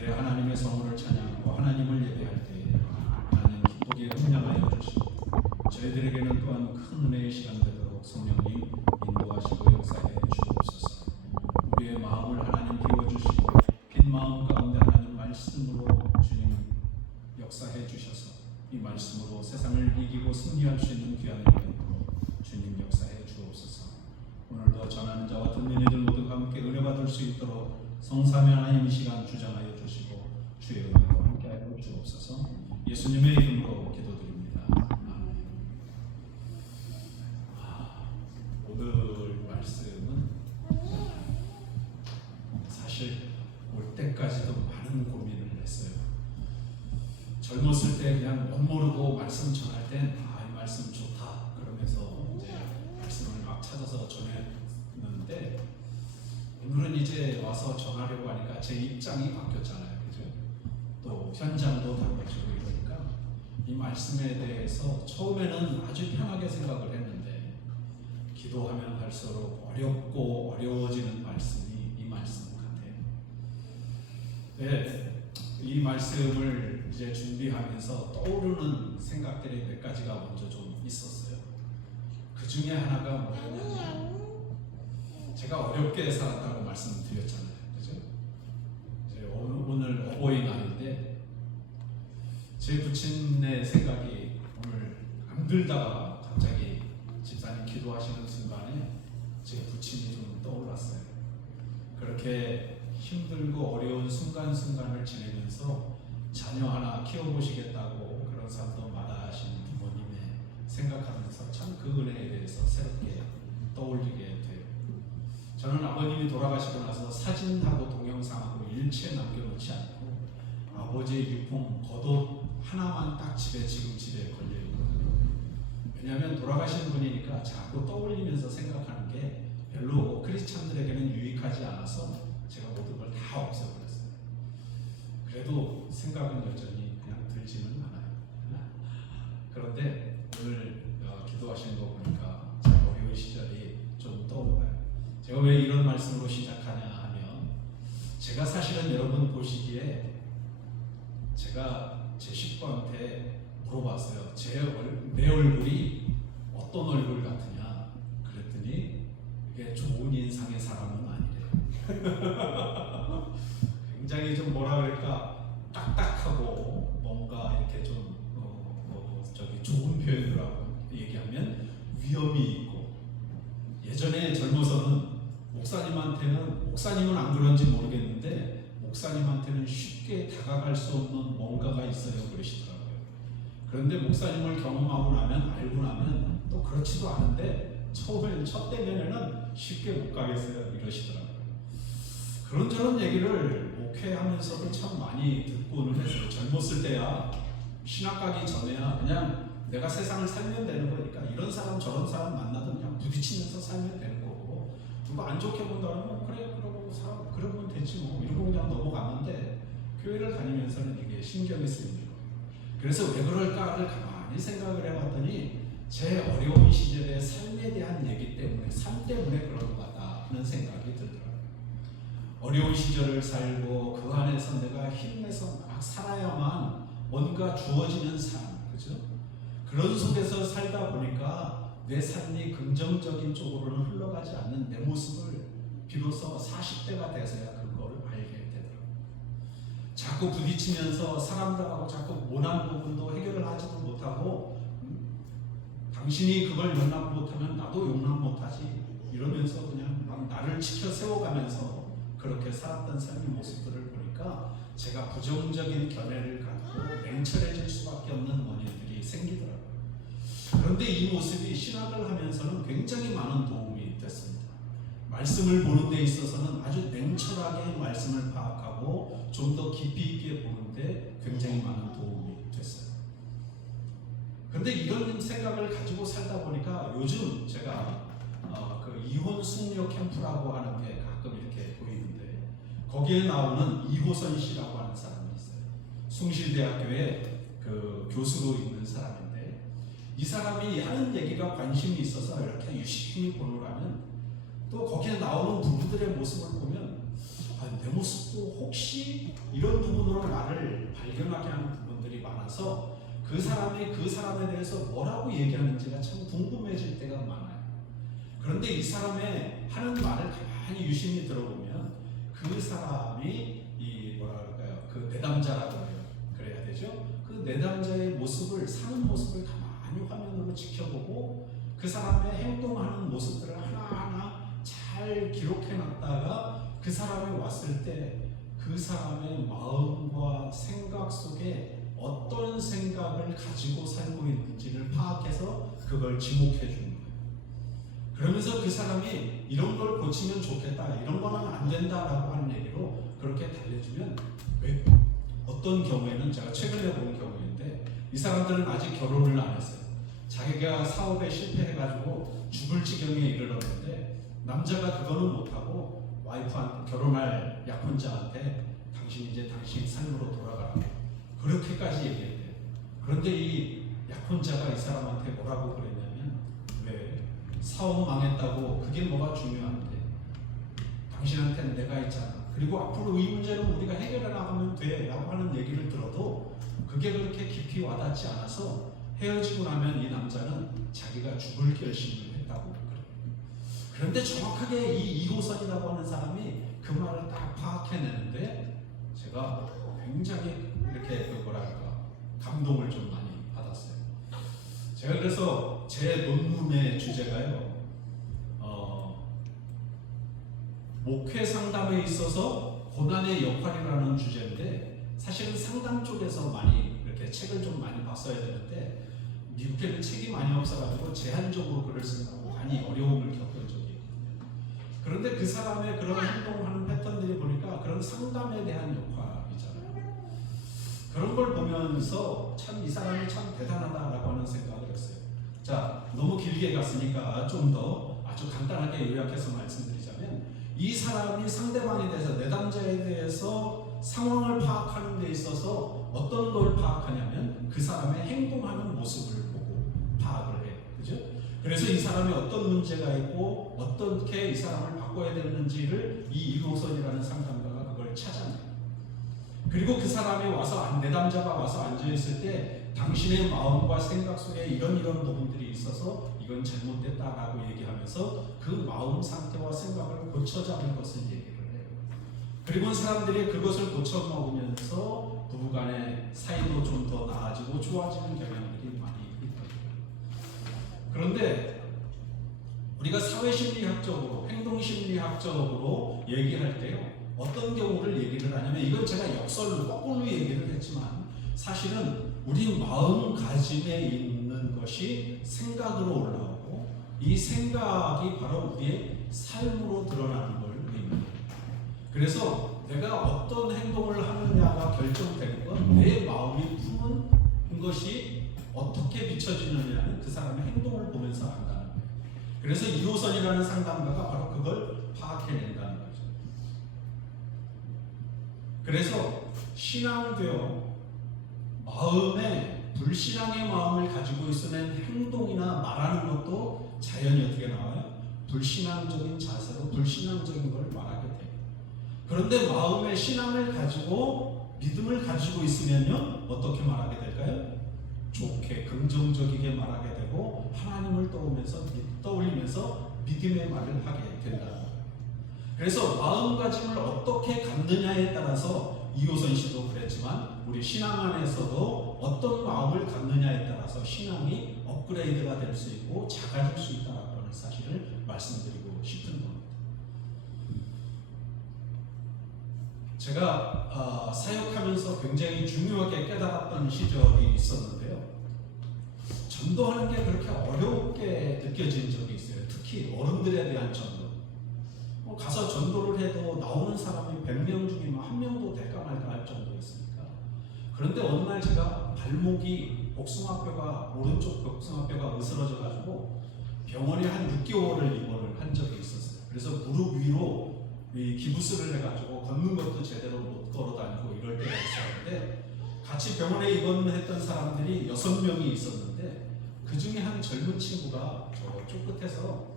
저희들의 하나님의 성호를 찬양하고 하나님을 예배할 때 하나님 기쁘게 훈련하여 주시고 저희들에게는 또한 큰 은혜의 시간 되도록 성령님 인도하시고 역사해 주옵소서. 우리의 마음을 하나님 비워주시고 빈 마음 가운데 하나님 말씀으로 주님 역사해 주셔서 이 말씀으로 세상을 이기고 승리할 수 있는 귀한 은혜로 주님 역사해 주옵소서. 오늘도 전하는 자와 듣는 이들 모두가 함께 은혜 받을 수 있도록 성삼위 하나님 이 시간 주장하여 주시고 주의 은혜로 함께하여 주옵소서. 예수님의 이름으로 기도드립니다. 아멘. 오늘 말씀은 사실 올 때까지도 많은 고민을 했어요. 젊었을 때 그냥 못 모르고 말씀 전할 땐 이 말씀 좋다 그러면서 이제 말씀을 막 찾아서 전했는데 오늘은 이제 와서 전하려고 하니까 제 입장이 바뀌었잖아요. 그죠? 또 현장도 달라지고 이러니까 이 말씀에 대해서 처음에는 아주 편하게 생각을 했는데 기도하면 할수록 어렵고 어려워지는 말씀이 이 말씀 같아요. 네, 이 말씀을 이제 준비하면서 떠오르는 생각들이 몇 가지가 먼저 좀 있었어요. 그 중에 하나가 뭐냐면 제가 어렵게 살았다고 말씀드렸잖아요. 그죠? 오늘 어버이날인데 제 부친의 생각이 오늘 안 들다가 갑자기 집사님 기도하시는 순간에 제 부친이 좀 떠올랐어요. 그렇게 힘들고 어려운 순간순간을 지내면서 자녀 하나 키워보시겠다고 그런 삶도 마다하신 부모님의 생각하면서 참 그 은혜에 대해서 새롭게 떠올리게 돼요. 저는 아버님이 돌아가시고 나서 사진하고 동영상하고 일체 남겨놓지 않고 아버지의 유품 겉옷 하나만 딱 집에 지금 집에 걸려 있거든요. 왜냐하면 돌아가신 분이니까 자꾸 떠올리면서 생각하는 게 별로 크리스찬들에게는 유익하지 않아서 제가 모든 걸 다 없애버렸어요. 그래도 생각은 여전히 그냥 들지는 않아요. 그런데 오늘 기도하시는 거 보니까 제 어려운 시절이 좀 떠올라요. 제가 왜 이런 말씀으로 시작하냐 하면 제가 사실은 여러분 보시기에 제가 제 식구한테 물어봤어요. 내 얼굴이 어떤 얼굴 같으냐 그랬더니 이게 좋은 인상의 사람은 아니래요. 굉장히 좀 뭐라 그럴까 딱딱하고 뭔가 이렇게 좀 좋은 표현으로 얘기하면 위험이 있고 예전에 젊어서는 목사님은 안 그런지 모르겠는데 목사님한테는 쉽게 다가갈 수 없는 뭔가가 있어요 그러시더라고요. 그런데 목사님을 경험하고 나면 알고 나면 또 그렇지도 않은데 처음에는 첫 대면에는 쉽게 못 가겠어요 이러시더라고요. 그런저런 얘기를 목회하면서도 참 많이 듣고는 했어요. 젊었을 때야 신학 가기 전에야 그냥 내가 세상을 살면 되는 거니까 이런 사람 저런 사람 만나도 그냥 부딪히면서 살면 되는 거고 누가 안 좋게 본다면 그래 그러고 그러면 되지 뭐 이러고 그냥 넘어갔는데 교회를 다니면서는 이게 신경이 쓰이는 거예요. 그래서 왜 그럴까를 가만히 생각을 해봤더니 제 어려운 시절의 삶에 대한 얘기 때문에 삶 때문에 그런 것 같다 하는 생각이 들더라고요. 어려운 시절을 살고 그 안에서 내가 힘내서 막 살아야만 뭔가 주어지는 삶, 그죠? 그런 속에서 살다 보니까 내 삶이 긍정적인 쪽으로는 흘러가지 않는 내 모습을 비로소 40대가 돼서야 그걸 알게 되더라고요. 자꾸 부딪히면서 사람들하고 자꾸 모난 부분도 해결을 하지도 못하고 당신이 그걸 용납 못하면 나도 용납 못하지 이러면서 그냥 막 나를 지켜 세워가면서 그렇게 살았던 삶의 모습들을 보니까 제가 부정적인 견해를 갖고 냉철해질 수밖에 없는 원인들이 생기더라고요. 그런데 이 모습이 신학을 하면서는 굉장히 많은 도움이 됐습니다. 말씀을 보는 데 있어서는 아주 냉철하게 말씀을 파악하고 좀 더 깊이 있게 보는데 굉장히 많은 도움이 됐어요. 그런데 이런 생각을 가지고 살다 보니까 요즘 제가 그 이혼 숙녀 캠프라고 하는 게 가끔 이렇게 보이는데 거기에 나오는 이호선 씨라고 하는 사람이 있어요. 숭실대학교에 그 교수로 있는 사람인데 이 사람이 하는 얘기가 관심이 있어서 이렇게 유심히 보느라면 또 거기에 나오는 부부들의 모습을 보면 내 모습도 혹시 이런 부분으로 나를 발견하게 하는 부분들이 많아서 그 사람이 그 사람에 대해서 뭐라고 얘기하는지가 참 궁금해질 때가 많아요. 그런데 이 사람의 하는 말을 가만히 유심히 들어보면 그 사람이 이 뭐라 그럴까요? 그 내담자라고 해요. 그래야 되죠? 그 내담자의 모습을, 사는 모습을 가만히 화면으로 지켜보고 그 사람의 행동하는 모습들을 하나하나 잘 기록해 놨다가 그 사람이 왔을 때 그 사람의 마음과 생각 속에 어떤 생각을 가지고 살고 있는지를 파악해서 그걸 지목해 주는 거예요. 그러면서 그 사람이 이런 걸 고치면 좋겠다, 이런 거는 안 된다라고 하는 얘기로 그렇게 달래주면, 왜? 어떤 경우에는 제가 최근에 본 경우인데 이 사람들은 아직 결혼을 안 했어요. 자기가 사업에 실패해가지고 죽을 지경에 이르렀는데 남자가 그거는 못하고 와이프한테, 결혼할 약혼자한테 당신 이제 당신 삶으로 돌아가라고 그렇게까지 얘기했대요. 그런데 이 약혼자가 이 사람한테 뭐라고 그랬냐면, 왜? 사업 망했다고 그게 뭐가 중요한데, 당신한테는 내가 있잖아. 그리고 앞으로 이 문제는 우리가 해결해 나가면 돼 라고 하는 얘기를 들어도 그게 그렇게 깊이 와닿지 않아서 헤어지고 나면 이 남자는 자기가 죽을 결심을 했다고 그래요. 그런데 정확하게 이 2호선이라고 하는 사람이 그 말을 딱 파악해내는데 제가 굉장히 이렇게 뭐랄까 감동을 좀 많이 받았어요. 제가 그래서 제 논문의 주제가요, 목회 상담에 있어서 고난의 역할이라는 주제인데, 사실은 상담 쪽에서 많이 이렇게 책을 좀 많이 봤어야 되는데 미국에는 책이 많이 없어가지고 제한적으로 글을 쓰느라고 많이 어려움을 겪은 적이 있거든요. 그런데 그 사람의 그런 행동하는 패턴들이 보니까 그런 상담에 대한 역할이잖아요. 그런 걸 보면서 참 이 사람이 참 대단하다라고 하는 생각을 했어요. 자, 너무 길게 갔으니까 좀 더 아주 간단하게 요약해서 말씀드리자면, 이 사람이 상대방에 대해서, 내담자에 대해서 상황을 파악하는 데 있어서 어떤 걸 파악하냐면 그 사람의 행동하는 모습을 보고 파악을 해요. 그죠? 그래서 이 사람이 어떤 문제가 있고 어떻게 이 사람을 바꿔야 되는지를 이 1호선이라는 상담가가 그걸 찾아내요. 그리고 그 사람이 와서, 내담자가 와서 앉아있을 때 당신의 마음과 생각 속에 이런 부분들이 있어서 이건 잘못됐다라고 얘기하면서 그 마음 상태와 생각을 고쳐잡을 것을 얘기를 해요. 그리고 사람들이 그것을 고쳐 먹으면서 부부간의 사이도 좀 더 나아지고 좋아지는 경향들이 많이 있거든요. 그런데 우리가 사회심리학적으로, 행동심리학적으로 얘기할 때요, 어떤 경우를 얘기를 하냐면, 이건 제가 역설로 거꾸로 얘기를 했지만 사실은 우리 마음가짐에 있는 것이 생각으로 올라오고 이 생각이 바로 우리의 삶으로 드러나는 걸 의미해요. 그래서 내가 어떤 행동을 하느냐가 결정되는 건 내 마음이 품은 것이 어떻게 비춰지느냐는 그 사람의 행동을 보면서 안다는 거예요. 그래서 2호선이라는 상담가가 바로 그걸 파악해낸다는 거죠. 그래서 신앙도요, 마음에 불신앙의 마음을 가지고 있으면 행동이나 말하는 것도 자연히 어떻게 나와요? 불신앙적인 자세로 불신앙적인 걸 말하게 돼요. 그런데 마음에 신앙을 가지고 믿음을 가지고 있으면요, 어떻게 말하게 될까요? 좋게 긍정적이게 말하게 되고 하나님을 떠올리면서 믿음의 말을 하게 된다. 그래서 마음가짐을 어떻게 갖느냐에 따라서, 이호선 씨도 그랬지만 우리 신앙 안에서도 어떤 마음을 갖느냐에 따라서 신앙이 업그레이드가 될 수 있고 작아질 수 있다는 사실을 말씀드리고 싶은 겁니다. 제가 사역하면서 굉장히 중요하게 깨달았던 시절이 있었는데요, 전도하는 게 그렇게 어렵게 느껴진 적이 있어요. 특히 어른들에 대한 전도. 가서 전도를 해도 나오는 사람이 100명 중에 1명도 될까 말까 할 정도였으니까. 그런데 어느 날 제가 발목이, 복숭아뼈가, 오른쪽 복숭아뼈가 으스러져가지고 병원에 한 6개월을 입원을 한 적이 있었어요. 그래서 무릎 위로 기부스를 해가지고 걷는 것도 제대로 못 걸어 다니고 이럴 때가 있었는데, 같이 병원에 입원했던 사람들이 6명이 있었는데 그 중에 한 젊은 친구가 저쪽 끝에서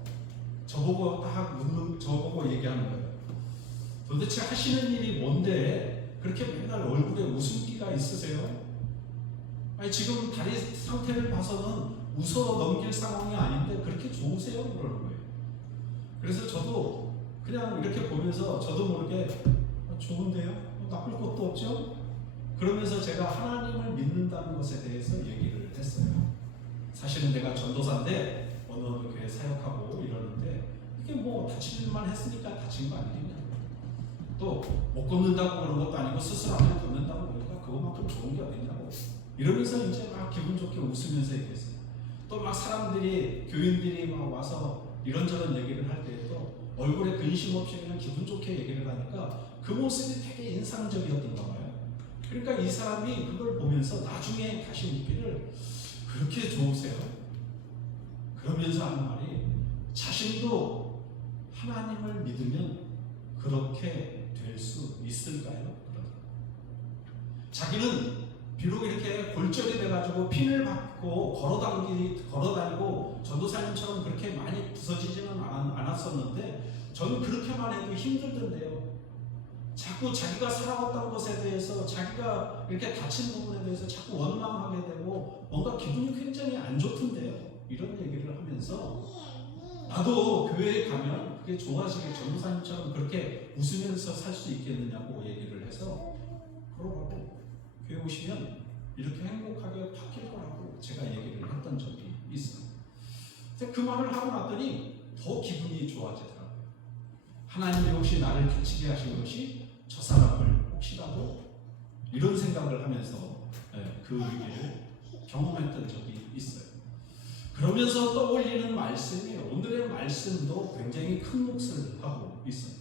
저보고 딱 저보고 얘기하는 거예요. 도대체 하시는 일이 뭔데 그렇게 맨날 얼굴에 웃음기가 있으세요? 아니 지금 다리 상태를 봐서는 웃어 넘길 상황이 아닌데 그렇게 좋으세요? 그러는 거예요. 그래서 저도 그냥 이렇게 보면서 저도 모르게 좋은데요? 나쁠 것도 없죠? 그러면서 제가 하나님을 믿는다는 것에 대해서 얘기를 했어요. 사실은 내가 전도사인데 어느 교회 사역하고 이러는데 이게 뭐 다칠만 했으니까 다친 거 아니겠냐? 또 못 걷는다고 그런 것도 아니고 수술하면 걷는다고 그러니까 그것만큼 좋은 게 어딨냐고 이러면서 이제 막 기분 좋게 웃으면서 얘기했어요. 또 막 사람들이 교인들이 막 와서 이런저런 얘기를 할 때에도 얼굴에 근심 없이 그냥 기분 좋게 얘기를 하니까 그 모습이 되게 인상적이었던가 봐요. 그러니까 이 사람이 그걸 보면서 나중에 다시 묻기를 그렇게 좋으세요? 그러면서 하는 말이 자신도 하나님을 믿으면 그렇게 될 수 있을까요? 자기는 비록 이렇게 골절이 돼가지고 핀을 받고 걸어다니고 전도사님처럼 그렇게 많이 부서지지는 않았었는데 저는 그렇게만 해도 힘들던데요. 자꾸 자기가 살아왔던 것에 대해서 자기가 이렇게 다친 부분에 대해서 자꾸 원망하게 되고 뭔가 기분이 굉장히 안 좋던데요. 이런 얘기를 하면서 나도 교회에 가면 그게 좋아지게 전도사님처럼 그렇게 웃으면서 살 수 있겠느냐고 얘기를 해서 그러라고 교회 오시면 이렇게 행복하게 바뀔 거라고 제가 얘기를 했던 적이 있어요. 그 말을 하고 났더니 더 기분이 좋아지더라고요. 하나님이 혹시 나를 다치게 하신 것이 저 사람을 혹시라도 이런 생각을 하면서 그 위기를 경험했던 적이 있어요. 그러면서 떠올리는 말씀이 오늘의 말씀도 굉장히 큰 몫을 하고 있어요.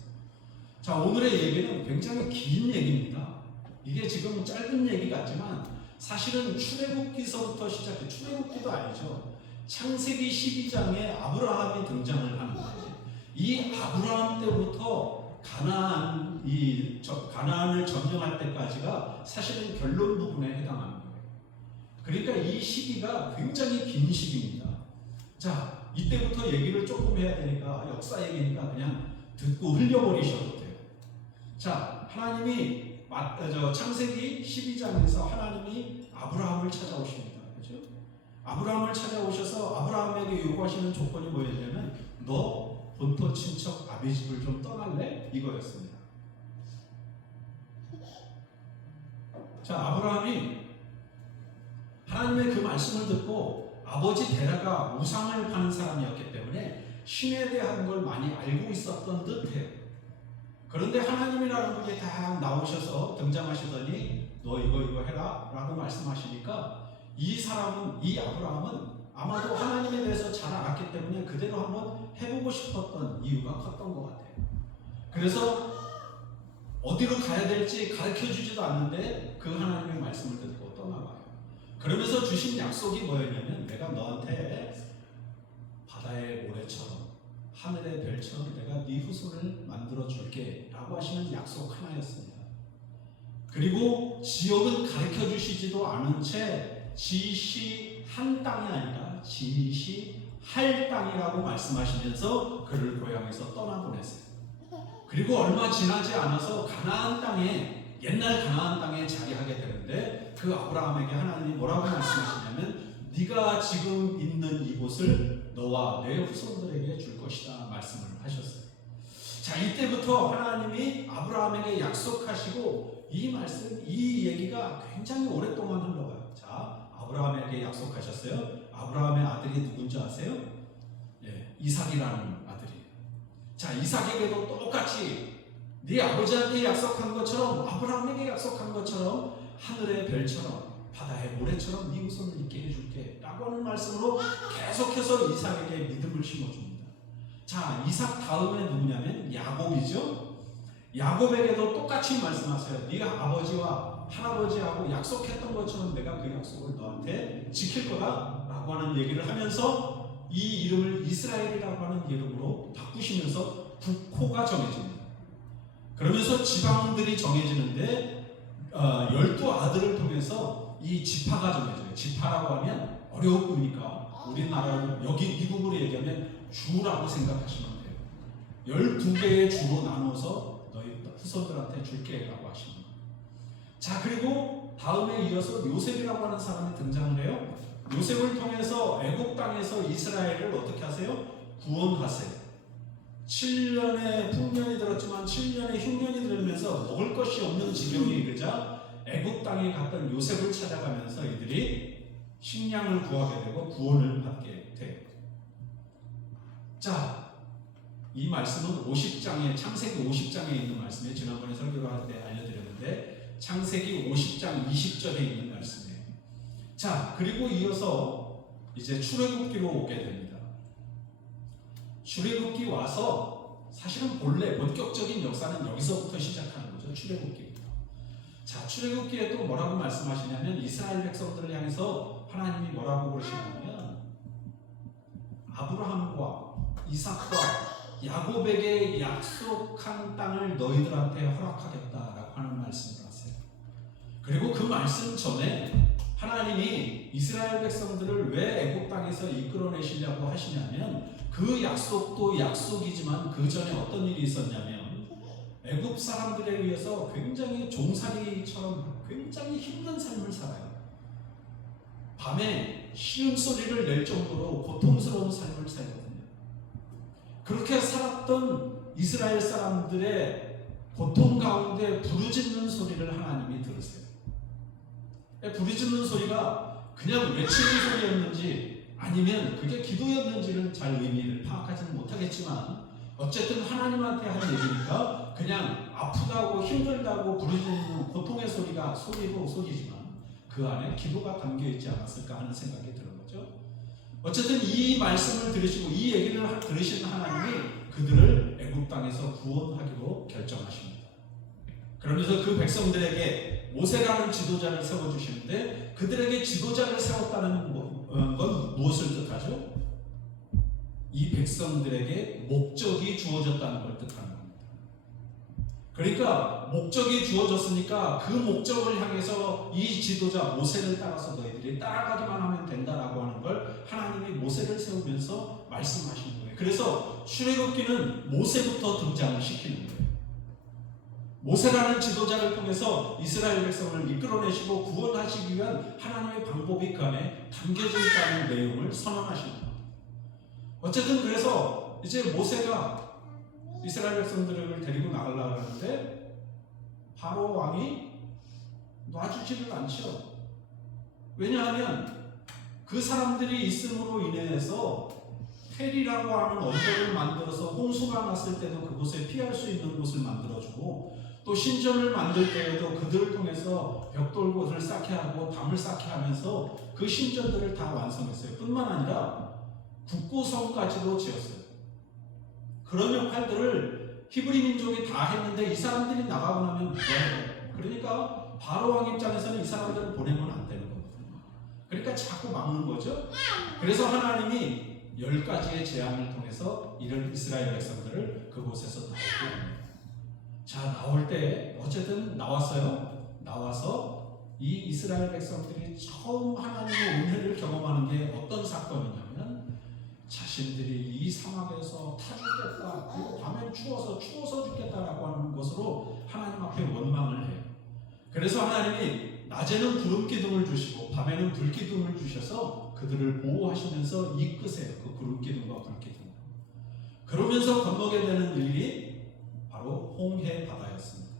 자, 오늘의 얘기는 굉장히 긴 얘기입니다. 이게 지금 짧은 얘기 같지만 사실은 출애굽기서부터 시작해 출애굽기도 아니죠. 창세기 12장에 아브라함이 등장을 하는데 이 아브라함 때부터 가나안을 점령할 때까지가 사실은 결론 부분에 해당하는 거예요. 그러니까 이 시기가 굉장히 긴 시기입니다. 자, 이때부터 얘기를 조금 해야 되니까 역사 얘기니까 그냥 듣고 흘려버리셔도 돼요. 자, 하나님이 창세기 12장에서 하나님이 아브라함을 찾아오십니다. 그렇죠? 아브라함을 찾아오셔서 아브라함에게 요구하시는 조건이 뭐였냐면 너 본토 친척 아비 집을 좀 떠날래? 이거였습니다. 자, 아브라함이 하나님의 그 말씀을 듣고 아버지 데라가 우상을 파는 사람이었기 때문에 신에 대한 걸 많이 알고 있었던 듯해요. 그런데 하나님이라는 분이 다 나오셔서 등장하시더니 너 이거 해라 라고 말씀하시니까 이 아브라함은 아마도 하나님에 대해서 잘 알았기 때문에 그대로 한번 해보고 싶었던 이유가 컸던 것 같아요. 그래서 어디로 가야 될지 가르쳐주지도 않는데 그 하나님의 말씀을 듣고 떠나가요. 그러면서 주신 약속이 뭐였냐면 내가 너한테 바다의 모래처럼 하늘의 별처럼 내가 네 후손을 만들어 줄게 라고 하시는 약속 하나였습니다. 그리고 지역은 가르쳐 주시지도 않은 채 지시한 땅이 아니라 지시할 땅이라고 말씀하시면서 그를 고향에서 떠나보냈어요. 그리고 얼마 지나지 않아서 옛날 가나안 땅에 자리하게 되는데 그 아브라함에게 하나님이 뭐라고 말씀하시냐면 네가 지금 있는 이곳을 너와 내 후손들에게 줄 것이다 말씀을 하셨어요. 자, 이때부터 하나님이 아브라함에게 약속하시고 이 얘기가 굉장히 오랫동안 흘러가요. 자, 아브라함에게 약속하셨어요. 아브라함의 아들이 누군지 아세요? 이삭이라는 아들이에요. 자, 이삭에게도 똑같이 네 아버지한테 약속한 것처럼 아브라함에게 약속한 것처럼 하늘의 별처럼 바다의 모래처럼 네 후손을 있게 해줄게 라고 하는 말씀으로 계속해서 이삭에게 믿음을 심어줍니다. 자, 이삭 다음에 누구냐면 야곱이죠. 야곱에게도 똑같이 말씀하세요. 네가 아버지와 할아버지하고 약속했던 것처럼 내가 그 약속을 너한테 지킬 거다 라고 하는 얘기를 하면서 이 이름을 이스라엘이라고 하는 이름으로 바꾸시면서 국호가 정해집니다. 그러면서 지방들이 정해지는데 12아들을 통해서 이 지파가 정해져요. 지파라고 하면 어려우니까 우리나라로 여기 미국으로 얘기하면 주라고 생각하시면 돼요. 12개의 주로 나눠서 너희 후손들한테 줄게라고 하시는 거예요. 자, 그리고 다음에 이어서 요셉이라고 하는 사람이 등장을 해요. 요셉을 통해서 애국 땅에서 이스라엘을 어떻게 하세요? 구원하세요. 7년의 풍년이 들었지만 7년의 흉년이 들면서 먹을 것이 없는 지경에 이르자 애국 땅에 갔던 요셉을 찾아가면서 이들이 식량을 구하게 되고 구원을 받게 돼요. 자, 이 말씀은 50장에 창세기 50장에 있는 말씀이에요. 지난번에 설교를 할 때 알려드렸는데 창세기 50장 20절에 있는 말씀이에요. 자, 그리고 이어서 이제 출애굽기로 오게 됩니다. 출애굽기 와서 사실은 본래 본격적인 역사는 여기서부터 시작하는 거죠. 출애굽기부터. 자, 출애굽기에 또 뭐라고 말씀하시냐면 이스라엘 백성들을 향해서 하나님이 뭐라고 그러시냐면 아브라함과 이삭과 야곱에게 약속한 땅을 너희들한테 허락하겠다라고 하는 말씀을 하세요. 그리고 그 말씀 전에 하나님이 이스라엘 백성들을 왜 애굽 땅에서 이끌어내시려고 하시냐면 그 약속도 약속이지만 그 전에 어떤 일이 있었냐면 애굽 사람들에 의해서 굉장히 종살이처럼 굉장히 힘든 삶을 살아요. 밤에 신음소리를 낼 정도로 고통스러운 삶을 살거든요. 그렇게 살았던 이스라엘 사람들의 고통 가운데 부르짖는 소리를 하나님이 들으세요. 부르짖는 소리가 그냥 외치는 소리였는지 아니면 그게 기도였는지는 잘 의미를 파악하지는 못하겠지만 어쨌든 하나님한테 한 얘기니까 그냥 아프다고 힘들다고 부르짖는 고통의 소리가 소리지만 그 안에 기도가 담겨있지 않았을까 하는 생각이 드는 거죠. 어쨌든 이 말씀을 들으시고 이 얘기를 들으신 하나님이 그들을 애굽 땅에서 구원하기로 결정하십니다. 그러면서 그 백성들에게 모세라는 지도자를 세워주시는데 그들에게 지도자를 세웠다는 건 무엇을 뜻하죠? 이 백성들에게 목적이 주어졌다는 걸 뜻하는 겁니다. 그러니까 목적이 주어졌으니까 그 목적을 향해서 이 지도자 모세를 따라서 너희들이 따라가기만 하면 된다라고 하는 걸 하나님이 모세를 세우면서 말씀하시는 거예요. 그래서 출애굽기는 모세부터 등장을 시키는 거예요. 모세라는 지도자를 통해서 이스라엘 백성을 이끌어내시고 구원하시기 위한 하나님의 방법이 그 안에 담겨져 있다는 내용을 선언하시는 겁니다. 어쨌든 그래서 이제 모세가 이스라엘 백성들을 데리고 나가려고 하는데 바로 왕이 놔주지를 않죠. 왜냐하면 그 사람들이 있음으로 인해서 텔이라고 하는 언덕을 만들어서 홍수가 났을 때도 그곳에 피할 수 있는 곳을 만들어주고 또 신전을 만들 때에도 그들을 통해서 벽돌곳을 쌓게 하고 담을 쌓게 하면서 그 신전들을 다 완성했어요. 뿐만 아니라 국고성까지도 지었어요. 그런 역할들을 히브리 민족이 다 했는데 이 사람들이 나가고 나면 뭐예요? 그러니까 바로 왕 입장에서는 이 사람들을 보내면 안 되는 거거든요. 그러니까 자꾸 막는 거죠. 그래서 하나님이 10가지의 재앙을 통해서 이런 이스라엘 백성들을 그곳에서 나오게 합니다. 자, 나올 때 어쨌든 나왔어요. 나와서 이 이스라엘 백성들이 처음 하나님의 은혜를 경험하는 게 어떤 사건이냐면 자신들이 이 사막에서 타 죽겠다, 그리고 밤엔 추워서 죽겠다라고 하는 것으로 하나님 앞에 원망을 해요. 그래서 하나님이 낮에는 구름 기둥을 주시고 밤에는 불 기둥을 주셔서 그들을 보호하시면서 이끄세요. 그 구름 기둥과 불 기둥. 그러면서 건너게 되는 일이 바로 홍해 바다였습니다.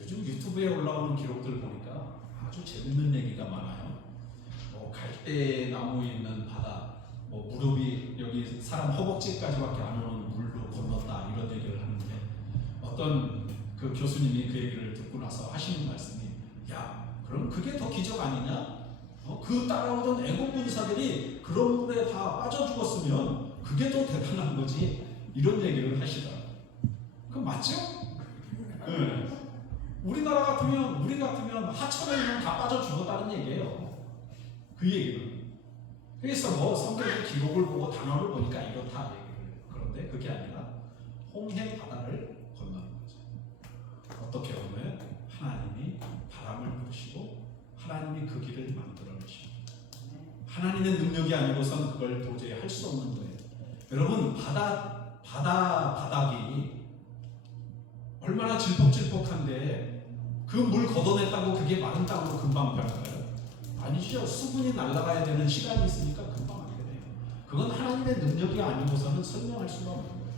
요즘 유튜브에 올라오는 기록들 보니까 아주 재밌는 얘기가 많아요. 갈대나무 있는 바다, 무릎이 여기 사람 허벅지까지밖에 안 오는 물로 건넜다 이런 얘기를 하는데 어떤 그 교수님이 그 얘기를 듣고 나서 하시는 말씀이 야, 그럼 그게 더 기적 아니냐? 그 따라오던 애국 군사들이 그런 물에 다 빠져 죽었으면 그게 더 대단한 거지 이런 얘기를 하시더라고요. 그럼 맞죠? 네. 우리 같으면 하천에 다 빠져 죽었다는 얘기예요. 그 얘기는. 그래서 성경의 기록을 보고 단어를 보니까 이렇다 얘기를. 그런데 그게 아니라 홍해 바다를 건너는 거죠. 어떻게 보면 하나님이 바람을 부르시고 하나님이 그 길을 만들어내십니다. 하나님의 능력이 아니고선 그걸 도저히 할 수 없는 거예요. 여러분 바닥이 얼마나 질퍽질퍽한데 그 물 걷어냈다고 그게 마른 땅으로 금방 변할까요? 아니죠. 수분이 날아가야 되는 시간이 있으니까 금방 안 되네요. 그건 하나님의 능력이 아니고서는 설명할 수가 없는 거예요.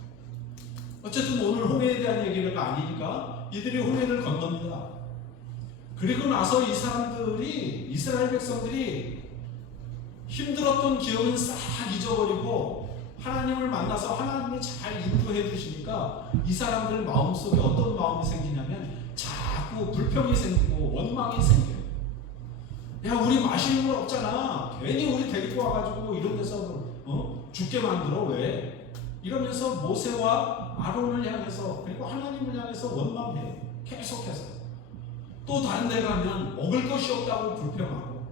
어쨌든 오늘 홍해에 대한 얘기가 아니니까 이들이 홍해를 건넙니다. 그리고 나서 이 사람들이, 이스라엘 백성들이 힘들었던 기억은 싹 잊어버리고 하나님을 만나서 하나님이 잘 인도해 주시니까 이 사람들 마음속에 어떤 마음이 생기냐면 자꾸 불평이 생기고 원망이 생겨요. 야, 우리 마실 물 없잖아. 괜히 우리 데리고 와가지고 이런 데서 죽게 만들어. 왜? 이러면서 모세와 아론을 향해서 그리고 하나님을 향해서 원망해요. 계속해서. 또 다른 데 가면 먹을 것이 없다고 불평하고,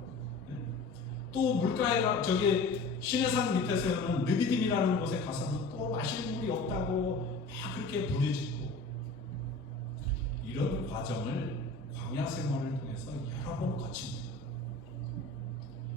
또 물가에 저기 시내산 밑에서는 르비딤이라는 곳에 가서는 또 마실 물이 없다고 막 그렇게 부르짖고, 이런 과정을 광야 생활을 통해서 여러 번 거칩니다.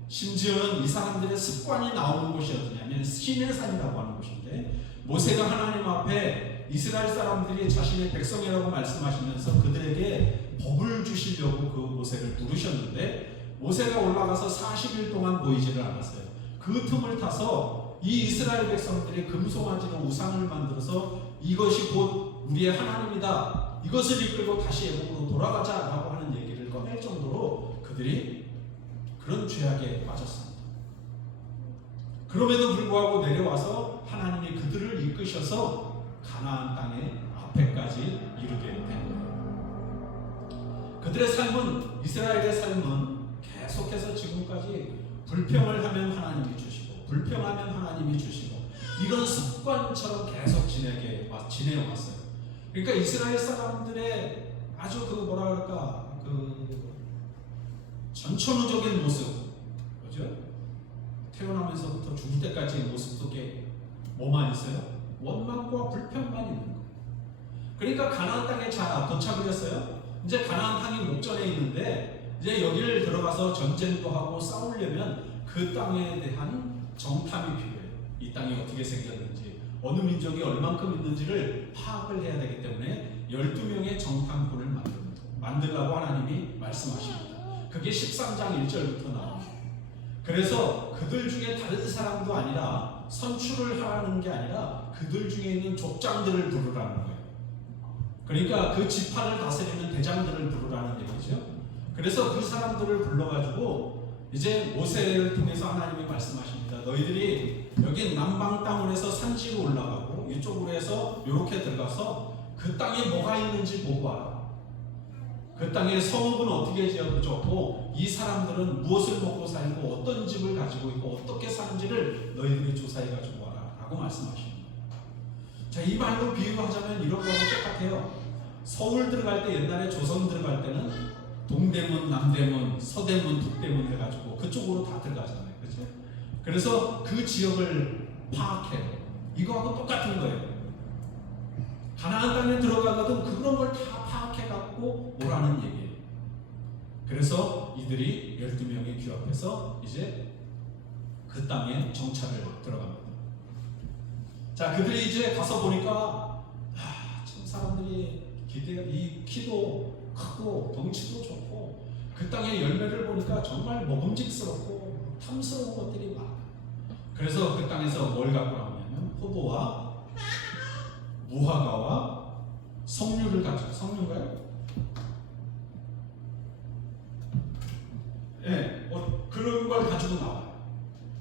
심지어는 이 사람들의 습관이 나오는 곳이 어디냐면 시내산이라고 하는 곳인데, 모세가 하나님 앞에 이스라엘 사람들이 자신의 백성이라고 말씀하시면서 그들에게 법을 주시려고 그 모세를 부르셨는데, 모세가 올라가서 40일 동안 보이지를 않았어요. 그 틈을 타서 이 이스라엘 백성들이 금송아지로 우상을 만들어서 이것이 곧 우리의 하나님이다, 이것을 이끌고 다시 애굽으로 돌아가자라고 하는 얘기를 꺼낼 정도로 그들이 그런 죄악에 빠졌습니다. 그럼에도 불구하고 내려와서 하나님이 그들을 이끄셔서 가나안 땅의 앞에까지 이르게 된 거예요. 그들의 삶은, 이스라엘의 삶은 계속해서 지금까지 불평을 하면 하나님이 주시고, 불평하면 하나님이 주시고, 이런 습관처럼 계속 지내왔어요. 그러니까 이스라엘 사람들의 아주 전천후적인 모습, 그죠? 태어나면서부터 죽을 때까지의 모습 속에 뭐만 있어요? 원망과 불평만 있는 거예요. 그러니까 가나안 땅에 도착을 했어요. 이제 가나안 땅이 목전에 있는데, 이제 여기를 들어가서 전쟁도 하고 싸우려면 그 땅에 대한 정탐이 필요해요. 이 땅이 어떻게 생겼는지, 어느 민족이 얼만큼 있는지를 파악을 해야 되기 때문에 12명의 정탐꾼을 만들라고 하나님이 말씀하십니다. 그게 13장 1절부터 나옵니다. 그래서 그들 중에 다른 사람도 아니라, 선출을 하라는 게 아니라 그들 중에 있는 족장들을 부르라는 거예요. 그러니까 그 지파를 다스리는 대장들을 부르라는 얘기죠. 그래서 그 사람들을 불러가지고 이제 모세를 통해서 하나님이 말씀하십니다. 너희들이 여기 남방 땅으로 해서 산지로 올라가고 이쪽으로 해서 이렇게 들어가서 그 땅에 뭐가 있는지 보고 와라. 그 땅의 성읍은 어떻게 지어졌고, 이 사람들은 무엇을 먹고 살고 어떤 집을 가지고 있고 어떻게 사는지를 너희들이 조사해가지고 와라 라고 말씀하십니다. 자, 이 말로 비유하자면 이런 거하고 똑같아요. 서울 들어갈 때, 옛날에 조선 들어갈 때는 동대문, 남대문, 서대문, 북대문 해가지고 그쪽으로 다 들어가잖아요. 그렇죠? 그래서 그 지역을 파악해요. 이거하고 똑같은 거예요. 가나안 땅에 들어가거든 그런 걸 다 파악해갖고 오라는 얘기예요. 그래서 이들이 12명이 귀합해서 이제 그 땅에 정착을 들어갑니다. 자, 그들이 이제 가서 보니까 참 사람들이 이 키도 크고 덩치도 좋고, 그 땅의 열매를 보니까 정말 먹음직스럽고 탐스러운 것들이 많아. 그래서 그 땅에서 뭘 갖고 나오냐면 포도와 무화과와 석류를 가지고, 석류인가요? 네, 그런 걸 가지고 나와요.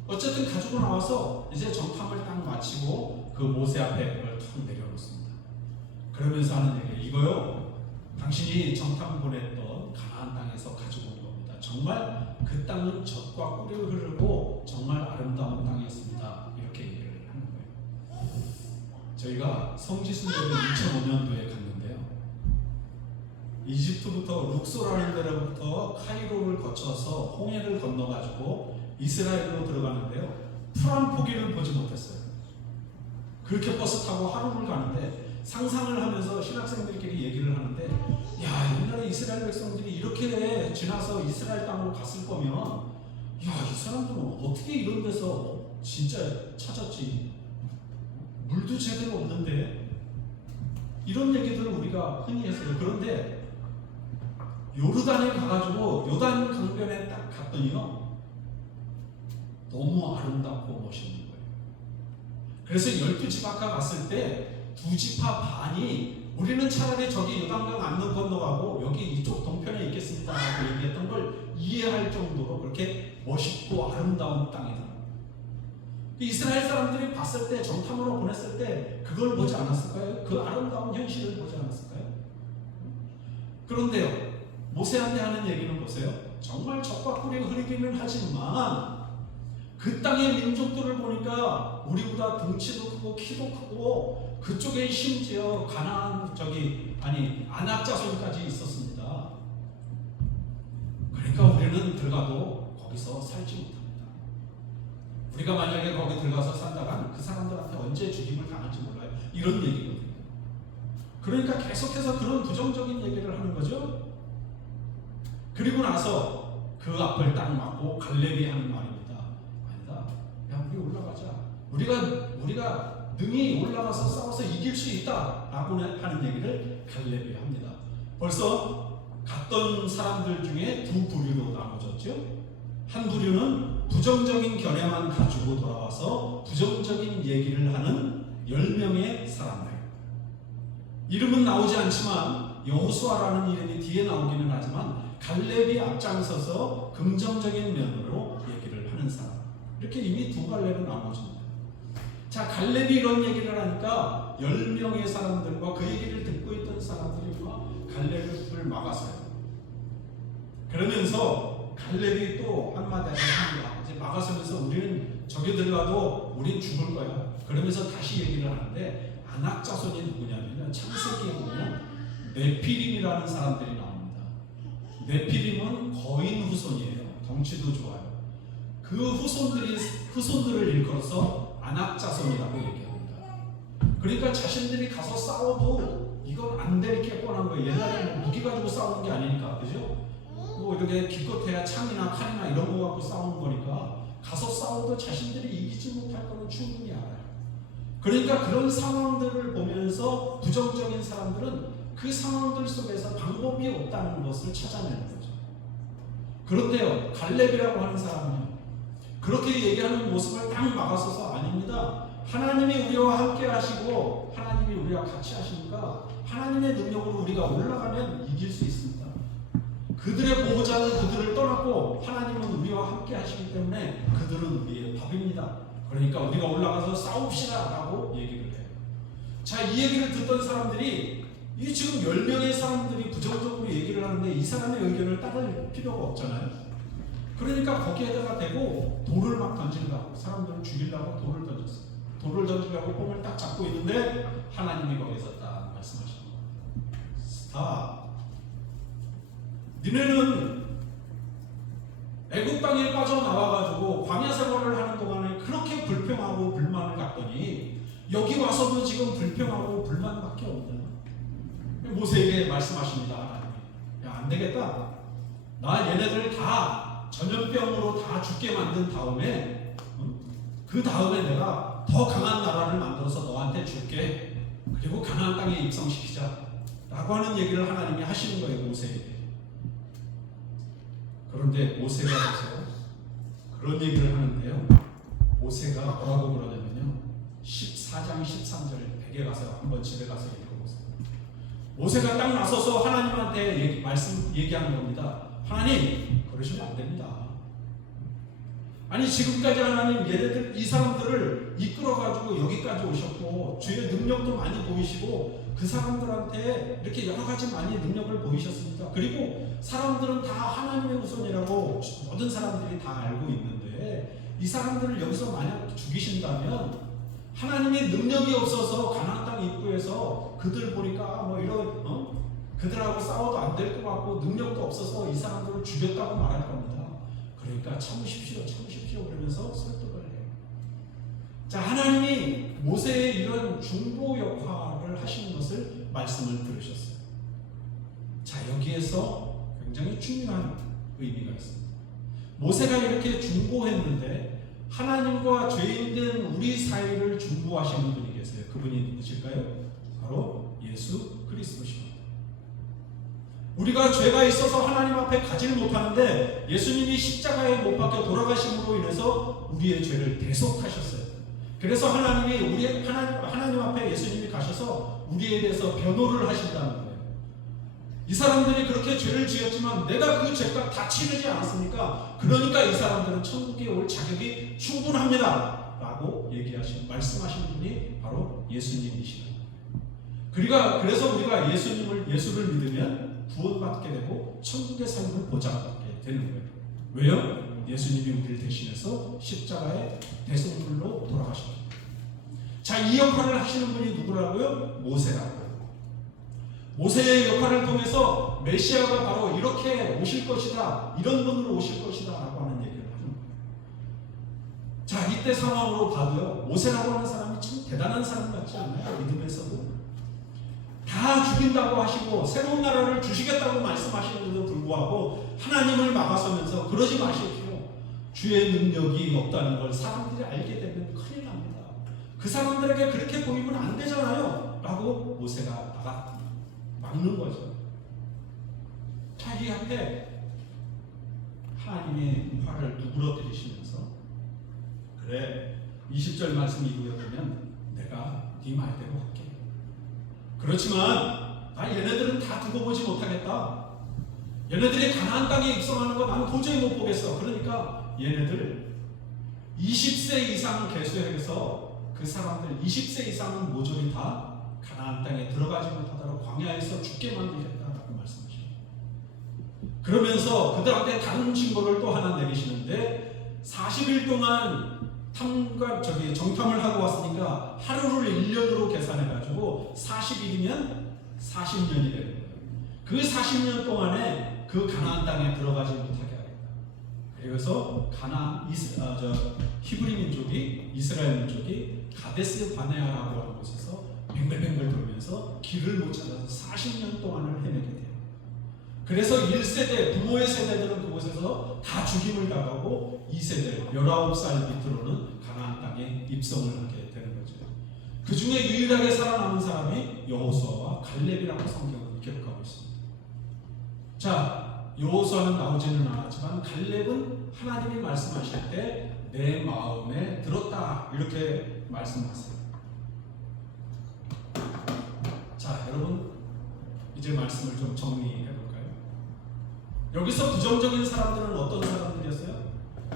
어쨌든 가지고 나와서 이제 정탐을 딱 마치고 그 모세 앞에 그걸 탁 내려놓습니다. 그러면서 하는 얘기, 이거요, 당신이 정탐 보냈던 가나안 땅에서 가지고 온 겁니다. 정말 그 땅은 젖과 꿀이 흐르고 정말 아름다운 땅이었습니다. 이렇게 얘기를 하는 거예요. 저희가 성지순례를 2005년도에 갔는데요, 이집트부터 룩소라는 데로부터 카이로를 거쳐서 홍해를 건너가지고 이스라엘로 들어가는데요, 풀 한 포기를 보지 못했어요. 그렇게 버스 타고 하루를 가는데 상상을 하면서 신학생들끼리 얘기를 하는데, 야, 옛날에 이스라엘 백성들이 이렇게 지나서 이스라엘 땅으로 갔을 거면, 야, 이 사람들은 어떻게 이런 데서 진짜 찾았지? 물도 제대로 없는데 이런 얘기들을 우리가 흔히 했어요. 그런데 요르단에 가가지고 요단 강변에 딱 갔더니요, 너무 아름답고 멋있는 거예요. 그래서 12지파가 갔을 때 2지파 반이 우리는 차라리 저기 요단강 안 건너가고 여기 이쪽 동편에 있겠습니다 라고 얘기했던 걸 이해할 정도로 그렇게 멋있고 아름다운 땅이다. 이스라엘 사람들이 봤을 때, 정탐으로 보냈을 때 그걸 보지 않았을까요? 그 아름다운 현실을 보지 않았을까요? 그런데요, 모세한테 하는 얘기는 보세요. 정말 적과 꿀이 흐르기는 하지만 그 땅의 민족들을 보니까 우리보다 덩치도 크고 키도 크고 그쪽에 심지어 가나안 아낙 자손까지 있었습니다. 그러니까 우리는 들어가도 거기서 살지 못합니다. 우리가 만약에 거기 들어가서 산다간 그 사람들한테 언제 죽임을 당할지 몰라요. 이런 얘기거든요. 그러니까 계속해서 그런 부정적인 얘기를 하는 거죠. 그리고 나서 그 앞을 딱 막고 갈렙이 하는 말입니다. 아니다. 야, 우리 올라가자. 우리가 능히 올라가서 싸워서 이길 수 있다 라고 하는 얘기를 갈렙이 합니다. 벌써 갔던 사람들 중에 두 부류로 나눠졌죠. 한 부류는 부정적인 견해만 가지고 돌아와서 부정적인 얘기를 하는 10명의 사람들. 이름은 나오지 않지만 여호수아라는 이름이 뒤에 나오기는 하지만 갈렙이 앞장서서 긍정적인 면으로 얘기를 하는 사람. 이렇게 이미 두 갈래로 나눠집니다. 자, 갈렙이 이런 얘기를 하니까 10명의 사람들과 그 얘기를 듣고 있던 사람들이 갈렙을 막았어요. 그러면서 갈렙이 또 한마디 합니다. 이제 막아서면서 우리는 저기 들어가도 우린 죽을 거야. 그러면서 다시 얘기를 하는데 아낙 자손이 누구냐면 창세기에 보면 네피림이라는 사람들이 나옵니다. 네피림은 거인 후손이에요. 덩치도 좋아요. 그 후손들을 일컬어서 아낙 자손이라고 얘기합니다. 그러니까 자신들이 가서 싸워도 이건 안 될 게 뻔한 거예요. 옛날에 무기 가지고 싸우는 게 아니니까, 그죠? 뭐 이렇게 기껏해야 창이나 칼이나 이런 거 갖고 싸우는 거니까 가서 싸워도 자신들이 이기지 못할 거는 충분히 알아요. 그러니까 그런 상황들을 보면서 부정적인 사람들은 그 상황들 속에서 방법이 없다는 것을 찾아내는 거죠. 그런데요, 갈렙이라고 하는 사람은요, 그렇게 얘기하는 모습을 딱 막아서서 아닙니다. 하나님이 우리와 함께 하시고 하나님이 우리와 같이 하시니까 하나님의 능력으로 우리가 올라가면 이길 수 있습니다. 그들의 보호자는 그들을 떠났고 하나님은 우리와 함께 하시기 때문에 그들은 우리의 밥입니다. 그러니까 우리가 올라가서 싸웁시다 라고 얘기를 해요. 자, 이 얘기를 듣던 사람들이 이 지금 10명의 사람들이 부정적으로 얘기를 하는데 이 사람의 의견을 따를 필요가 없잖아요. 그러니까 거기에다가 대고 돌을 막 던지려고, 사람들을 죽이려고 돌을 던졌어요. 돌을 던지려고 뽕을 딱 잡고 있는데 하나님이 거기서 딱 말씀하시는 거예요. 스탑. 니네는 애국 땅에 빠져나와가지고 광야 생활을 하는 동안에 그렇게 불평하고 불만을 갖더니 여기 와서도 지금 불평하고 불만밖에 없는 모세에게 말씀하십니다. 하나님이. 야, 안 되겠다. 나 얘네들 다 전염병으로 다 죽게 만든 다음에 그 다음에 내가 더 강한 나라를 만들어서 너한테 줄게. 그리고 가나안 땅에 입성시키자 라고 하는 얘기를 하나님이 하시는 거예요, 모세에게. 그런데 모세가 보세요, 그런 얘기를 하는데요, 모세가 뭐라고 그러냐면요, 14장 13절 댁에 가서 한번 집에 가서 읽어보세요. 모세가 딱 나서서 하나님한테 얘기하는 겁니다. 하나님, 그러시면 안 됩니다. 아니, 지금까지 하나님 얘네들 이 사람들을 이끌어가지고 여기까지 오셨고 주의 능력도 많이 보이시고 그 사람들한테 이렇게 여러 가지 많이 능력을 보이셨습니다. 그리고 사람들은 다 하나님의 후손이라고 모든 사람들이 다 알고 있는데 이 사람들을 여기서 만약 죽이신다면 하나님의 능력이 없어서 가나안 땅 입구에서 그들 보니까 뭐 이런 그들하고 싸워도 안 될 것 같고 능력도 없어서 이 사람들을 죽였다고 말할 겁니다. 그러니까 참으십시오 그러면서 설득을 해요. 자, 하나님이 모세의 이런 중보 역할을 하시는 것을 말씀을 들으셨어요. 자, 여기에서 굉장히 중요한 의미가 있습니다. 모세가 이렇게 중보했는데 하나님과 죄인된 우리 사이를 중보하시는 분이 계세요. 그분이 누구실까요? 바로 예수 그리스도십니다. 우리가 죄가 있어서 하나님 앞에 가지를 못하는데 예수님이 십자가에 못 박혀 돌아가심으로 인해서 우리의 죄를 대속하셨어요. 그래서 하나님이 하나님 앞에 예수님이 가셔서 우리에 대해서 변호를 하신다는 거예요. 이 사람들이 그렇게 죄를 지었지만 내가 그 죄값 다 치르지 않았습니까? 그러니까 이 사람들은 천국에 올 자격이 충분합니다 라고 말씀하신 분이 바로 예수님이시다. 그래서 우리가 예수를 믿으면 구원받게 되고 천국의 삶을 보장받게 되는 거예요. 왜요? 예수님이 우리를 대신해서 십자가의 대속물로 돌아가셨습니다. 자, 이 역할을 하시는 분이 누구라고요? 모세라고요. 모세의 역할을 통해서 메시아가 바로 이렇게 오실 것이다, 이런 분으로 오실 것이다 라고 하는 얘기를 하는 거예요. 자, 이때 상황으로 봐도요, 모세라고 하는 사람이 참 대단한 사람 같지 않나요? 믿음에서도 다 죽인다고 하시고 새로운 나라를 주시겠다고 말씀하시는데도 불구하고 하나님을 막아서면서 그러지 마십시오, 주의 능력이 없다는 걸 사람들이 알게 되면 큰일 납니다. 그 사람들에게 그렇게 보이면 안 되잖아요 라고 모세가 막는 거죠. 자기 앞에 하나님의 화를 누그러뜨리시면서 그래, 20절 말씀 이후에 보면 내가 네 말대로 할게. 그렇지만 얘네들은 다 두고 보지 못하겠다. 얘네들이 가나안 땅에 입성하는 거 나는 도저히 못 보겠어. 그러니까 얘네들 20세 이상 계수해서 그 사람들 20세 이상은 모조리 다 가나안 땅에 들어가지 못하도록 광야에서 죽게 만들겠다라고 말씀하십니다. 그러면서 그들한테 다른 증거를 또 하나 내리시는데 40일 동안 정탐을 하고 왔으니까 하루를 1년으로 계산해가지고 40일이면 40년이 되는 거예요. 그 40년 동안에 그 가나안 땅에 들어가지 못하게 하겠다. 그래서 히브리 민족이, 이스라엘 민족이 가데스 바네아라고 하는 곳에서 뱅글뱅글 돌면서 길을 못 찾아서 40년 동안을 헤매게 돼요. 그래서 1세대, 부모의 세대들은 그곳에서 다 죽임을 당하고 2세대, 19살 밑으로는 가나안 땅에 입성을 하게 되는 거죠. 그 중에 유일하게 살아남은 사람이 여호수아와 갈렙이라고 성경은 기록하고 있습니다. 자, 여호수아는 나오지는 않았지만 갈렙은 하나님이 말씀하실 때 내 마음에 들었다 이렇게 말씀하세요. 자, 여러분 이제 말씀을 좀 정리해 볼까요? 여기서 부정적인 사람들은 어떤 사람들이었어요?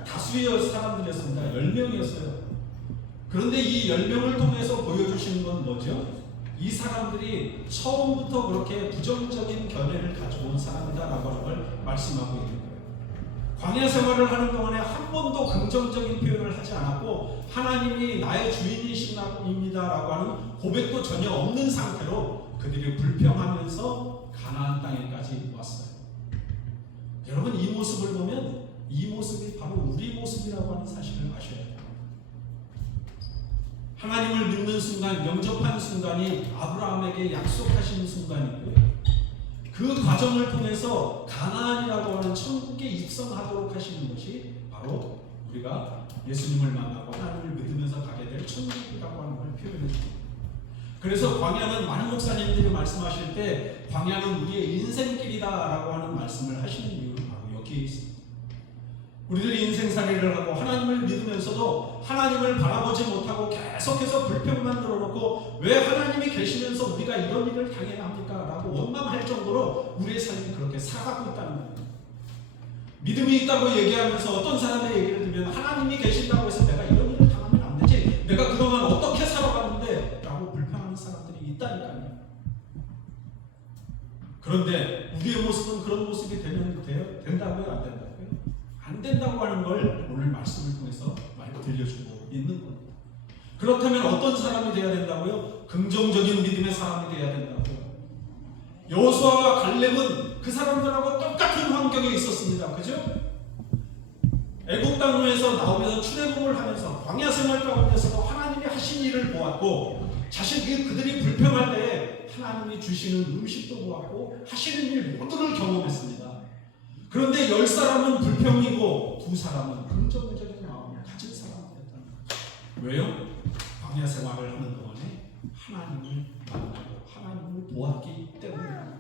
다수의 사람들이었습니다. 10명이었어요. 그런데 이 10명을 통해서 보여주시는 건 뭐죠? 이 사람들이 처음부터 그렇게 부정적인 견해를 가지고 온 사람이다라고 하는 걸 말씀하고 있는 거예요. 광야 생활을 하는 동안에 한 번도 긍정적인 표현을 하지 않았고 하나님이 나의 주인이십니다라고 하는 고백도 전혀 없는 상태로 그들이 불평하면서 가나안 땅에까지 왔어요. 여러분, 이 모습을 보면 이 모습이 바로 우리 모습이라고 하는 사실을 아셔야 돼요. 하나님을 믿는 순간, 영접하는 순간이 아브라함에게 약속하신 순간이고요. 그 과정을 통해서 가나안이라고 하는 천국에 입성하도록 하시는 것이 바로 우리가 예수님을 만나고 하나님을 믿으면서 가게 될 천국이라고 하는 걸 표현해 줍니다. 그래서 광야는 많은 목사님들이 말씀하실 때 광야는 우리의 인생길이다라고 하는 말씀을 하시는 이유는 바로 여기에 있습니다. 우리들이 인생살이를 하고 하나님을 믿으면서도 하나님을 바라보지 못하고 계속해서 불평만 들어놓고 왜 하나님이 계시면서 우리가 이런 일을 당해야 합니까? 라고 원망할 정도로 우리의 삶이 그렇게 살아가고 있다는 거예요. 믿음이 있다고 얘기하면서 어떤 사람의 얘기를 들으면 하나님이 계신다고 해서 내가 이런 일을 당하면 안 되지, 내가 그동안 어떻게 살아갔는데 라고 불평하는 사람들이 있다니까요. 그런데 우리의 모습은 그런 모습이 된다고요? 안 된다고요? 안 된다고 하는 걸 오늘 말씀을 통해서 많이 들려주고 있는 겁니다. 그렇다면 어떤 사람이 되어야 된다고요? 긍정적인 믿음의 사람이 되어야 된다고요. 여호수아와 갈렙은 그 사람들하고 똑같은 환경에 있었습니다. 그죠? 애국 땅에서 나오면서 출애굽을 하면서 광야 생활 가운데서도 하나님이 하신 일을 보았고 그들이 불평할 때 하나님이 주시는 음식도 보았고 하시는 일 모두를 경험했습니다. 그런데 10사람은 불평이고 2사람은 긍정적인 마음을 가진 사람이었다는 거죠. 왜요? 광야 생활을 하는 동안에 하나님을 만나고 하나님을 하나님을 보았기 때문입니다.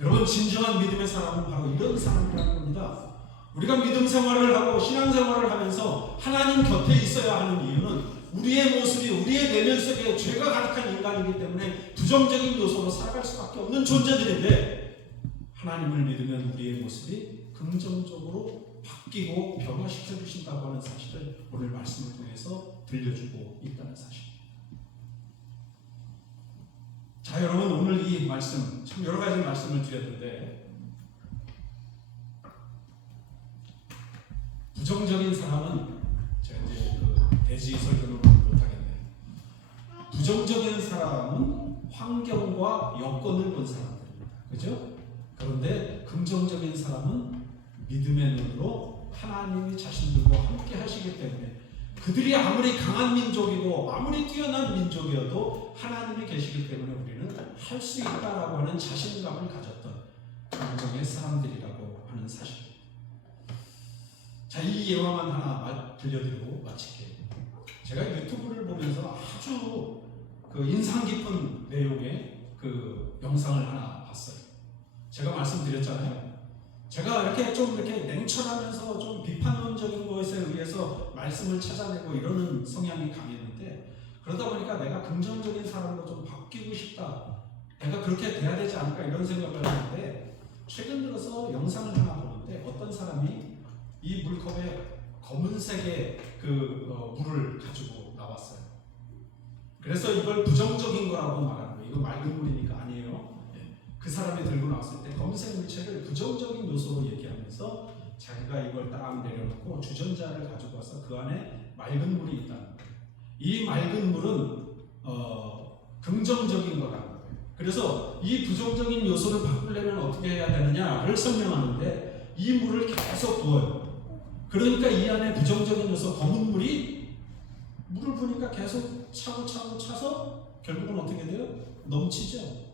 여러분, 진정한 믿음의 사람은 바로 이런 사람이라는 겁니다. 우리가 믿음 생활을 하고 신앙 생활을 하면서 하나님 곁에 있어야 하는 이유는 우리의 모습이 우리의 내면 속에 죄가 가득한 인간이기 때문에 부정적인 요소로 살아갈 수밖에 없는 존재들인데, 하나님을 믿으면 우리의 모습이 긍정적으로 바뀌고 변화시켜 주신다고 하는 사실을 오늘 말씀을 통해서 들려주고 있다는 사실. 자, 여러분, 오늘 이 말씀 참 여러 가지 말씀을 드렸는데, 부정적인 사람은 제가 이제 대지 설교는 못하겠네요. 부정적인 사람은 환경과 여건을 본 사람들입니다. 그죠? 그런데 긍정적인 사람은 믿음의 눈으로 하나님이 자신들과 함께 하시기 때문에 그들이 아무리 강한 민족이고 아무리 뛰어난 민족이어도 하나님이 계시기 때문에 우리는 할 수 있다라고 하는 자신감을 가졌던 긍정의 사람들이라고 하는 사실. 자, 이 예화만 하나 들려드리고 마칠게요. 제가 유튜브를 보면서 아주 인상 깊은 내용의 영상을 하나 봤어요. 제가 말씀드렸잖아요. 제가 이렇게 냉철하면서 좀 비판론적인 것에 의해서 말씀을 찾아내고 이러는 성향이 강했는데, 그러다 보니까 내가 긍정적인 사람으로 좀 바뀌고 싶다, 내가 그렇게 돼야 되지 않을까 이런 생각을 하는데, 최근 들어서 영상을 하나 보는데 어떤 사람이 이 물컵에 검은색의 물을 가지고 나왔어요. 그래서 이걸 부정적인 거라고 말하는 거예요. 이거 맑은 물이니까 아니에요. 그 사람이 들고 나왔을 때 검은색 물체를 부정적인 요소로 얘기하면서 자기가 이걸 딱 내려놓고 주전자를 가지고 와서 그 안에 맑은 물이 있다는 거예요. 이 맑은 물은 긍정적인 거라는 거예요. 그래서 이 부정적인 요소를 바꾸려면 어떻게 해야 되느냐를 설명하는데, 이 물을 계속 부어요. 그러니까 이 안에 부정적인 요소, 검은 물이 물을 부으니까 계속 차서 결국은 어떻게 돼요? 넘치죠.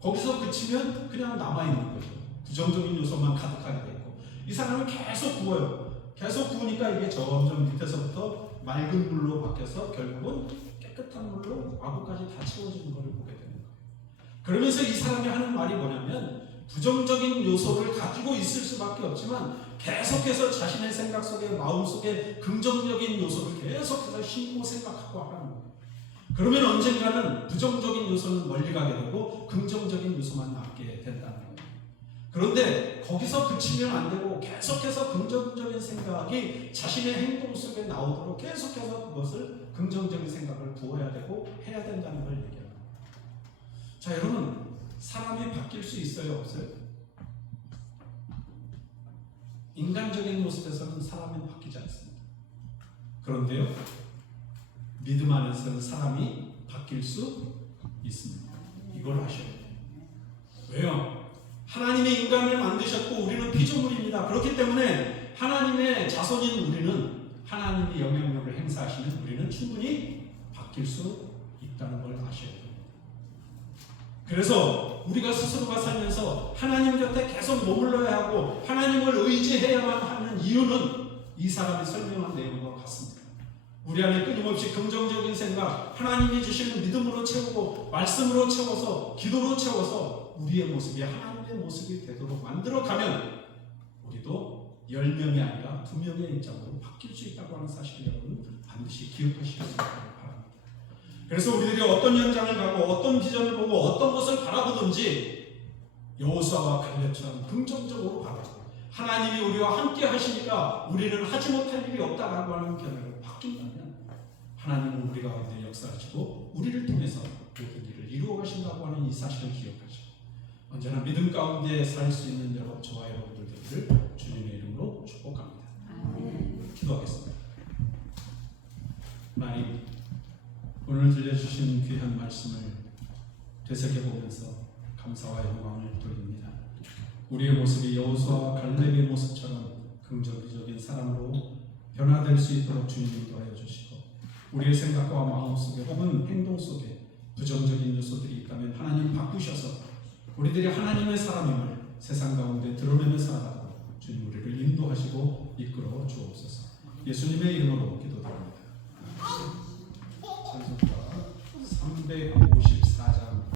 거기서 그치면 그냥 남아있는 거죠. 부정적인 요소만 가득하게 되고, 이 사람은 계속 부어요. 계속 부으니까 이게 점점 밑에서부터 맑은 물로 바뀌어서 결국은 깨끗한 물로 아구까지 다 채워지는 것을 보게 되는 거예요. 그러면서 이 사람이 하는 말이 뭐냐면, 부정적인 요소를 가지고 있을 수밖에 없지만 계속해서 자신의 생각 속에, 마음 속에 긍정적인 요소를 계속해서 심고 생각하고 하는 거예요. 그러면 언젠가는 부정적인 요소는 멀리 가게 되고 긍정적인 요소만 남게 된다는 거예요. 그런데 거기서 그치면 안 되고 계속해서 긍정적인 생각이 자신의 행동 속에 나오도록 계속해서 그것을 긍정적인 생각을 부어야 되고 해야 된다는 걸 얘기합니다. 자, 여러분, 사람이 바뀔 수 있어요, 없어요? 인간적인 모습에서는 사람은 바뀌지 않습니다. 그런데요, 믿음 안에서는 사람이 바뀔 수 있습니다. 이걸 아셔야 돼요. 왜요? 하나님의 인간을 만드셨고 우리는 피조물입니다. 그렇기 때문에 하나님의 자손인 우리는, 하나님의 영향력을 행사하시는 우리는 충분히 바뀔 수 있다는 걸 아셔야 됩니다. 그래서 우리가 스스로가 살면서 하나님 곁에 계속 머물러야 하고 하나님을 의지해야만 하는 이유는 이 사람이 설명한 내용과 같습니다. 우리 안에 끊임없이 긍정적인 생각, 하나님이 주시는 믿음으로 채우고 말씀으로 채워서 기도로 채워서 우리의 모습이 하나님의 모습이 되도록 만들어가면 우리도 10명이 아니라 2명의 입장으로 바뀔 수 있다고 하는 사실을 여러분 반드시 기억하시기 바랍니다. 그래서 우리들이 어떤 현장을 가고 어떤 비전을 보고 어떤 것을 바라보든지 여호수아와 갈렙처럼 긍정적으로 바라보고 하나님이 우리와 함께 하시니까 우리는 하지 못할 일이 없다라고 하는 견해로 바뀐다면 하나님은 우리 가운데 역사하시고 우리를 통해서 모든 일을 이루어 가신다고 하는 이 사실을 기억하시고 언제나 믿음 가운데 살 수 있는 저와 여러분들 되기를 주님의 이름으로 축복합니다. 기도하겠습니다. 하나님, 오늘 들려주신 귀한 말씀을 되새겨보면서 감사와 영광을 돌립니다. 우리의 모습이 여호수아와 갈렙의 모습처럼 긍정적인 사람으로 변화될 수 있도록 주님 인도하여 주시고 우리의 생각과 마음 속에 혹은 행동 속에 부정적인 요소들이 있다면 하나님 바꾸셔서 우리들이 하나님의 사람임을 세상 가운데 드러내며 살아가도록 주님 우리를 인도하시고 이끌어 주옵소서. 예수님의 이름으로 기도드립니다. 찬송가 300